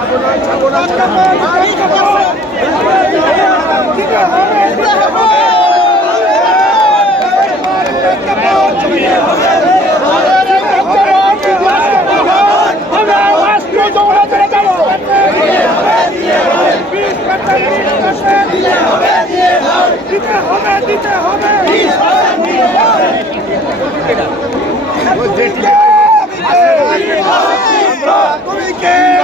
ছাগল ছাগল ছাগল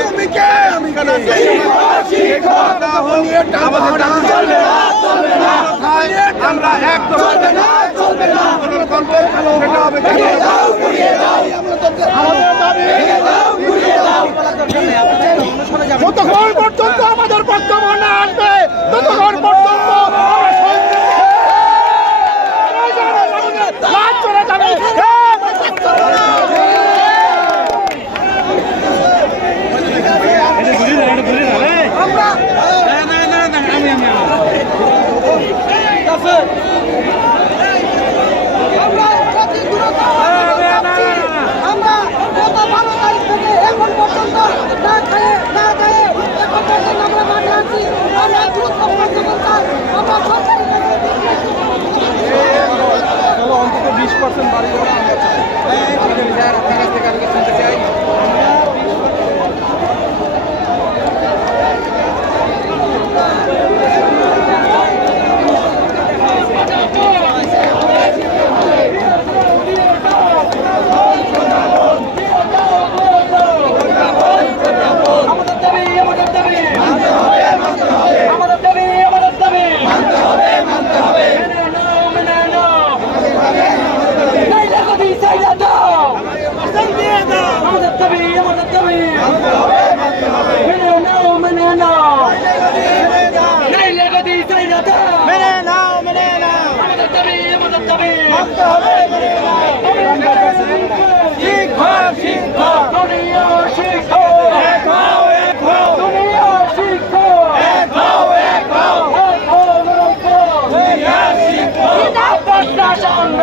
তুমি কে? আমি আমরা এক অন্তত বিশ পার্সেন্ট বাড়ি করা আপনার কাছ থেকে আমি শুনতে চাই। হবে মানতে হবে National